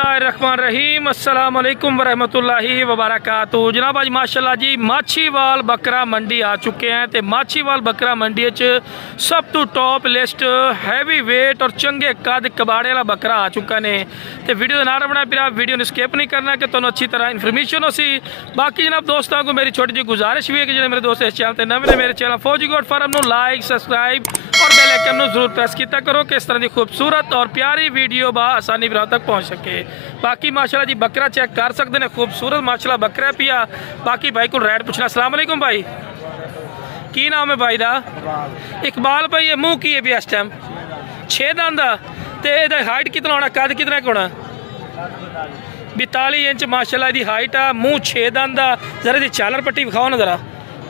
बिस्मिल्लाहिर्रहमानिर्रहीम अस्सलाम वालेकुम वरहमतुल्लाहि वबरकातुहू। जनाब आज माशाल्लाह जी माछीवाल बकरा मंडी आ चुके हैं तो माछीवाल बकरा मंडी सब तो टॉप लिस्ट हैवी वेट और चंगे कद कबाड़े वाला बकरा आ चुका ने। तो वीडियो का नारा बना पिया वीडियो ने स्किप नहीं करना कि तुहानू अच्छी तरह इन्फॉर्मेशन हो सी। बाकी जनाब दोस्तों को मेरी छोटी जी गुजारिश भी है कि जो मेरे दोस्त इस चैनल पर नवे ने मेरे चैनल फौजी गोट फार्म को लाइक सब्सक्राइब और बेल आइकन जरूर प्रेस किया करो कि इस तरह की खूबसूरत और प्यारी वीडियो आसानी भरा तक पहुँच सके। बाकी माशाल्लाह जी बकरा चेक कर सकते हैं, खूबसूरत माशाल्लाह बकरा पिया। बाकी भाई को रेट पूछना। अस्सलाम वालेकुम भाई, की नाम है भाई दा? इकबाल भाई। ये मुँह की है भी इस टाइम 6 दंद तो हाइट कितना होना, कद कितना होना? 42 इंच माशाल्लाह दी हाइट आ। मुँह 6 दंद। जरा दी झालर पट्टी विखाओ ना, जरा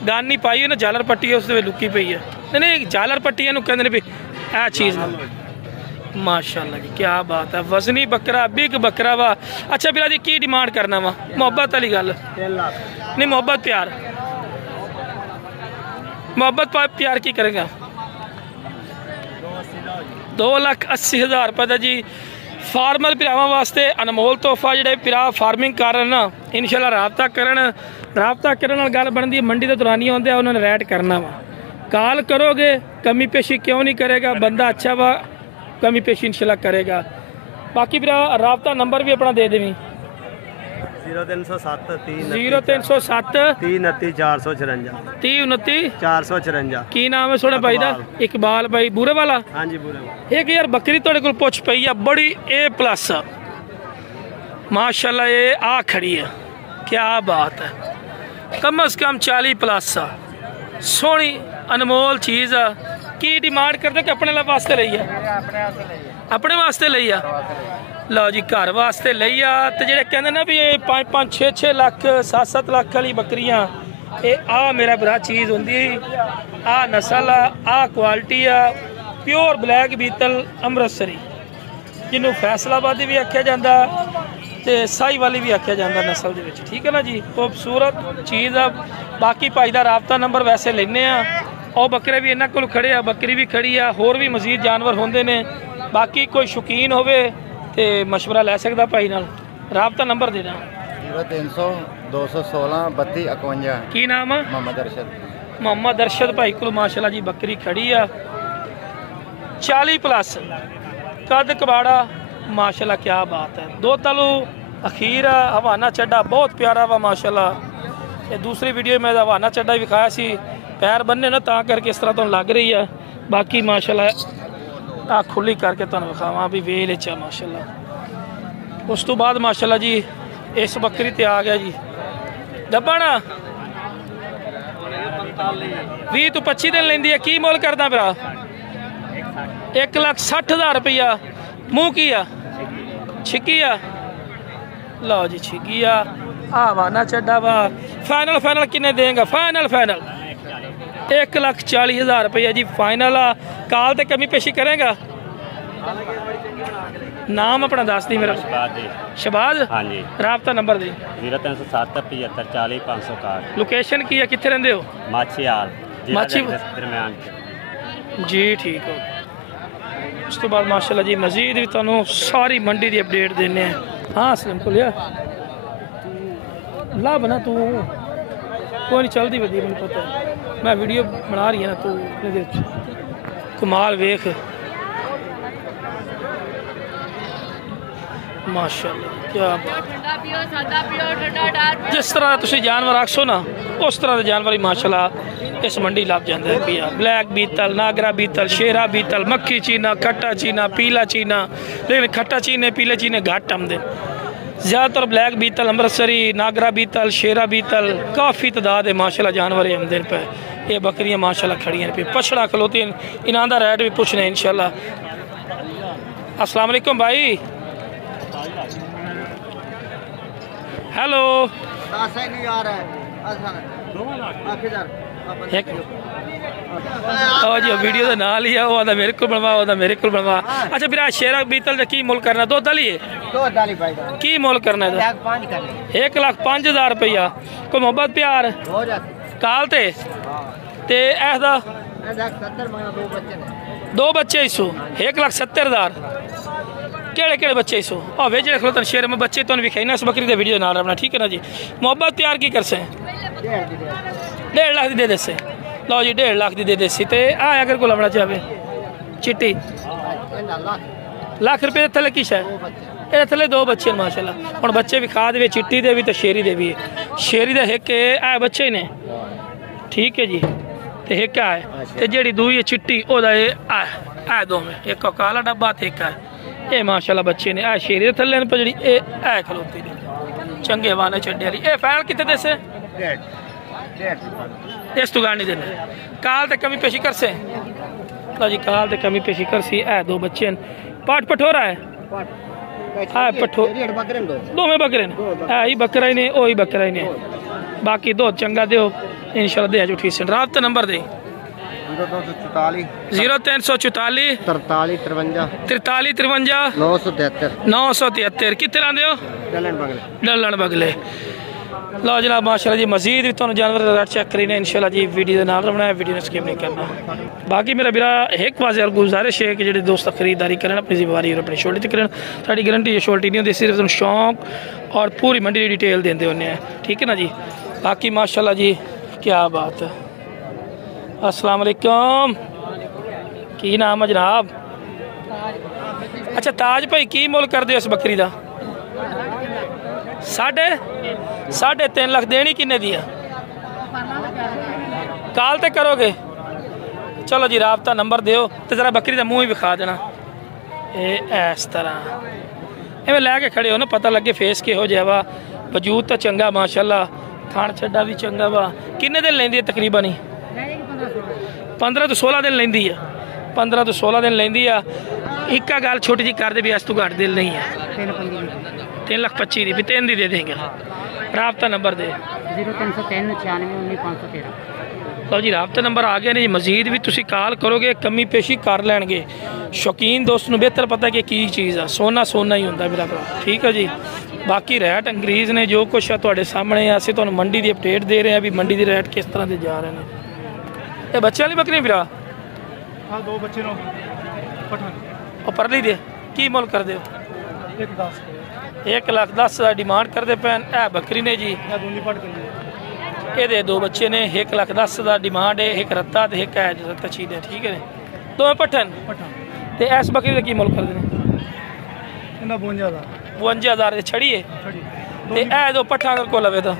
गन नहीं पाई है ना, झालर पट्टी है उस लुकी पई है। नहीं झालर पट्टी कहते भी आ चीज़ माशाल्लाह जी क्या बात है। वजनी बकरा बिग बकरा वा। अच्छा बिरा जी की डिमांड करना वा? मोहब्बत वाली गल नहीं, मोहब्बत प्यार मोहब्बत प्यार की करेगा? 2,80,000 रुपये का जी। फार्मर भरावां वास्ते अनमोल तोहफा। जोड़े भरा फार्मिंग कर रहे ना इंशाल्लाह राबता करन गल बनती है। मंडी के दौरानी आते उन्होंने रेट करना वा। कॉल करोगे कमी पेशी क्यों नहीं करेगा बंदा, अच्छा वा कमी पेशी इंशाल्लाह करेगा। बाकी भरा राबता नंबर भी अपना दे देवी 0307 329 454। की नाम है सोने भाई दा? इकबाल भाई बूरे वाला। हाँ जी बूरे वाला। एक यार बकरी थोड़े को पुछ पई है बड़ी A+ माशाल्लाह। ये आ खड़ी है, क्या बात है। कम से कम 40+ सोहनी अनमोल चीज़ आ। की डिमांड करते कि अपने वास्ते लई है? अपने वास्ते लई आ। लो जी घर वास्ते लई आ। तो जेडे कहते ना भी 5-5 6-6 लाख 7-7 लाख वाली बकरियां ये आ मेरा बड़ा चीज़ होंगी। आ नस्ल आ क्वालिटी आ प्योर ब्लैक बीतल अमृतसरी जिन्हों फैसलाबादी भी आख्या जाता तो साहीवाली भी आख्या जाता नस्ल के। ठीक है ना जी, खूबसूरत चीज़ आ। बाकी भाई का राबता नंबर वैसे लेने और बकरे भी इन्होंने को खड़े आ, बकरी भी खड़ी आ, होर भी मजीद जानवर होंगे ने। बाकी कोई शौकीन होवे तो मशवरा लै सकता भाई नाल। राबता नंबर देना 0300 216 32 51। की नाम है? मोहम्मद अरशद भाई को माशाल्लाह जी बकरी खड़ी आ 40+ कद कबाड़ा माशाल्लाह क्या बात है। 2 तलू अखीर हवाना चड्डा बहुत प्यारा वा माशाल्लाह। ये दूसरी वीडियो में हवाना चड्डा विखाया सी, पैर बनने ना ता करके इस तरह तो लग रही है। बाकी माशाल्लाह आ खुली करके तुम विखावा भी वेल च माशाल्लाह। उस तो बाद माशाल्लाह जी इस बकरी ते आ गया जी दब्बण 20 तो 25 दिन लेंदी है। की मुल करदा भरा? 1,60,000 रुपया। मुँह की आ? छिकी आ। लो जी छिकी आ वाना चड्डा वा। फाइनल किन्ने देंगे? फाइनल 1,40,000 रुपया जी फाइनल आ। काल ते कमी पेशी करेगा? नाम अपना दस दी मेरा। शबाज। हाँ जी। राबता नंबर दी 0307 75 40 561। लोकेशन की है, कितने रहंदे हो? माछी दरम्यान जी। ठीक हो। उस तो बाद माशाल्लाह जी मजीद भी तुहानू सारी मंडी की अपडेट देने। हाँ सलीम को लिया ला बना तू कोई नहीं चलती वधी मैंने पता है। मैं वीडियो बना रही है ना तू कमाल वेख माशाल्लाह क्या बात। जिस तरह तुम जानवर आखो ना उस तरह के जानवर ही माशाल्लाह इस मंडी लभ जाते हैं पिया। ब्लैक बीतल, नागरा बीतल, शेरा बीतल, मक्खी चीना, खट्टा चीना, पीला चीना। लेकिन खट्टा चीने पीले चीने घट आमदे। ज़्यादातर ब्लैक बीतल, अमृतसरी, नागरा बीतल, शेरा बीतल काफ़ी तादाद है माशाल्लाह जानवर आमदे पे। ये बकरियां माशाल्लाह खड़ियां पे पछड़ा खलोती इन्हों का रेट भी पूछने इंशाल्लाह। अस्सलाम वालेकुम भाई। हेलो जी वीडियो का ना लिया वो आता मेरे को बनवा मेरे को बनवा। अच्छा फिर शेरा बीतल की मुल करना? 2 दली है की मुल करना? 1,05,000 रुपया। कोई मोहब्बत प्यार काल ते ऐसा 2 बच्चे इस 1,70,000 केड़े केड़े बच्चे इसो होवे जेड़े खलोतन शेर में बच्चे तुहानू विखाई ना इस बकरी दे वीडियो नाल रखना ठीक है ना जी। मोहब्बत प्यार की करसे 1.5 लाख दी दे देसे लो जी 1.5 लाख दी दे देसी ते आ अगर को लवड़ा चाहे चिट्टी लाख रुपये थले की शे ये थले 2 बच्चे माशाल्लाह हुण बच्चे विखा दे चिट्टी दे भी ते शेरी दे भी शेरी दा एक आ बच्चे ने ठीक है जी ते एक आ ते जेड़ी दूई है चिट्टी ओदा आ दो में एक काला डब्बा ते एक है ये माशाल्लाह बच्चे ने आ शेरी दे थले पर जेड़ी ए खलोती ने चंगे वाने छड्डे वाली ए फैल किते देसे 1.5 इस तो गाड़ी देने काल ते कमी पेशी कर से लो जी काल ते कमी पेशी कर सी ए 2 बच्चे पाट पठोरा है आ पठो दो में बकरे ने ही बकरा ही ने ओ ही बकरा ही ने बाकी दो चंगा दो इंशाल्लाह दे जो ठीक से रात नंबर दे 0344 43 973 कितने लाते हो डलन बगले लो जनाब माशाल्लाह जी मजीद भी तुहानू जानवर रेट चेक करीने इंशाल्लाह जी वीडियो दे नाल बनाया वीडियो ने स्किप नहीं करना। बाकी मेरा बिरा एक वाजे और गुजारिश है कि जो दोस्त खरीदारी करें अपनी जिम्मेवारी और अपनी शोल्टी करें साड़ी गारंटी शोल्टी नहीं होती सिर्फ तुहानू शौक और पूरी मंडी की डिटेल देंदे होने ठीक है ना जी। बाकी माशाल्लाह जी क्या बात है। अस्सलाम वालेकुम की नाम है जनाब? अच्छा ताज भाई की मुल कर दे इस बकरी का? 3.5 लाख देनी किन्ने दी है? काल ते करोगे? चलो जी राबता नंबर दियो तो जरा बकरी का मुँह ही विखा देना इस तरह इवें लैके खड़े हो ना पता लगे फेस के हो जाए वा वजूद तो चंगा माशाल्लाह थान छड्डा भी चंगा वा। किन्ने दिन लेंदी है तकरीबन? 15 तो 16 दिन लेंदी है 15 तो 16 दिन लेंदी है। एक गल छोटी जी कर दे भी अस तू घट दिल नहीं है 3,25,000 दी भी 3 दी दे देंगे। राबता नंबर दे 0303961913 लो जी राबता नंबर आ गया नहीं मजीद भी तुसी कॉल करोगे कमी पेशी कर लैणगे। शौकीन दोस्त नूं बेहतर पता कि की चीज़ है सोना सोना ही होंदा मेरा भरा ठीक है जी। बाकी रेट अंग्रेज़ ने जो कुछ है तुहाडे सामने असीं तुहानूं मंडी की अपडेट दे रहे हैं भी मंडी के रेट किस तरह के जा रहे हैं। ये बच्चे वाली बकरी बिरा हाँ 2 बच्चे नो और परली दे की मुल कर दे? 1,10,000 का डिमांड करते पैन ए बकरी ने जी ये 2 बच्चे ने 1,10,000 का डिमांड है एक रत्ता तो एक है रत्ता चीज है ठीक है 2 पठन ते इस बकरी का की मुल कर देने? 52,000 छड़ी है ते ए 2 पठा अगर को लवे तो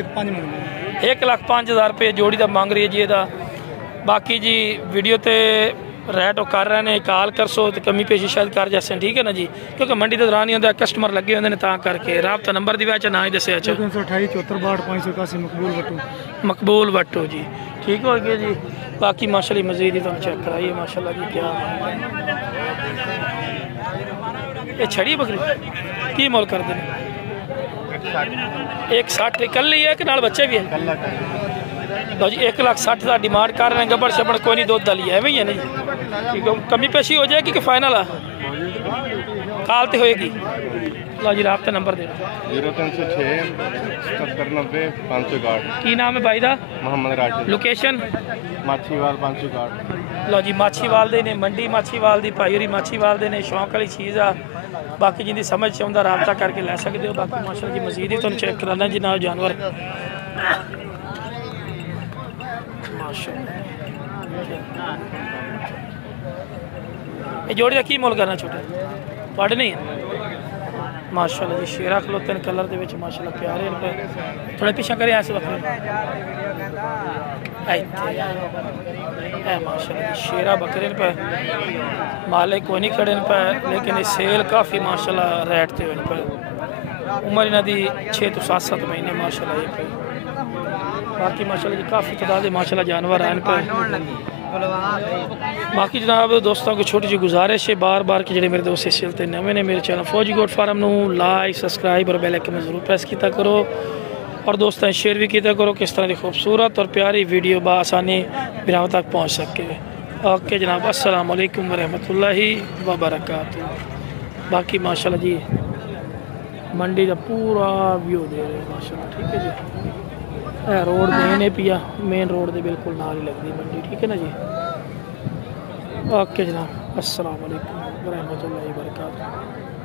1,05,000 रुपये जोड़ी का मांग रही है जी ਇਹਦਾ। बाकी जी वीडियो ते रेट कर रहे हैं कॉल कर सो तो कमी पेशी शायद कर जैसे ठीक है ना जी क्योंकि मंडी के दौरान ही होंगे कस्टमर लगे होंगे ता करके राबता नंबर दी वजह ना ही दसिया 328 मकबूल वट्टू जी ठीक हो गया जी। बाकी माशाल्लाह मजीद ही तुम चेक कराइए माशाल्लाह जी क्या ये छड़ी बकरी की मोल कर दें? 1,60 कल ही है कि नाल बच्चे भी है? लो जी 1,60,000 का डिमांड कर रहे हैं गबड़ शबड़ कोई नहीं दूध दली है है नहीं ठीक है कमी पेशी हो जाएगी कि फाइनल है काल तो होएगी। लो जी राबता नंबर दे 0306 की नाम है भाई दा? मोहम्मद राशिद लोकेशन माछीवाल 560। लो जी माछीवाल दे ने मंडी माछीवाल दी भाई होरी माछीवाल दे ने शौक वाली चीज़ आ बाकी जिंदी समझ चाहता राबता करके लै सकते हो। बाकी माशाल्लाह जी मजीद ही तुम चेक कराना जी ना जानवर जोड़ी का की मुल करना छोटे पढ़ नहीं माशाल्लाह जी शेरा खलोते कलर दे विच माशाल्लाह प्यारे थोड़े पीछे करे ऐसे वक्त माशाल्लाह जी शेरा बकरे पे मालिक कोई नहीं खड़े पे लेकिन सेल काफ़ी माशाल्लाह रेट ते होने पे उम्र इन्हां दी 6 तो 7 महीने माशाल्लाह ये पे। बाकी माशाल्लाह जी काफ़ी तादाद माशाल्लाह जानवर आए पे। बाकी जनाब दोस्तों को छोटी जी गुजारिश है बार बार कि जो मेरे दोस्त इस चलते नवे ने मेरे चैनल फौजी गोट फार्म नू लाइक सब्सक्राइब और बेल आइकन में जरूर प्रेस किया करो और दोस्तों शेयर भी किया करो किस तरह की खूबसूरत और प्यारी वीडियो बआसानी बिराव तक पहुँच सके। ओके जनाब अस्सलाम वालेकुम वरहमतुल्लाहि वबरकातुहू। बाकी माशाल्लाह जी मंडी का पूरा व्यू दे रहे माशाल्लाह ठीक है जी। रोड मेन है पिया मेन रोड के बिल्कुल नाल ही लगती मंडी ठीक है ना जी। ओके जनाब, अस्सलाम वालेकुम व रहमतुल्लाहि व बरकातहू।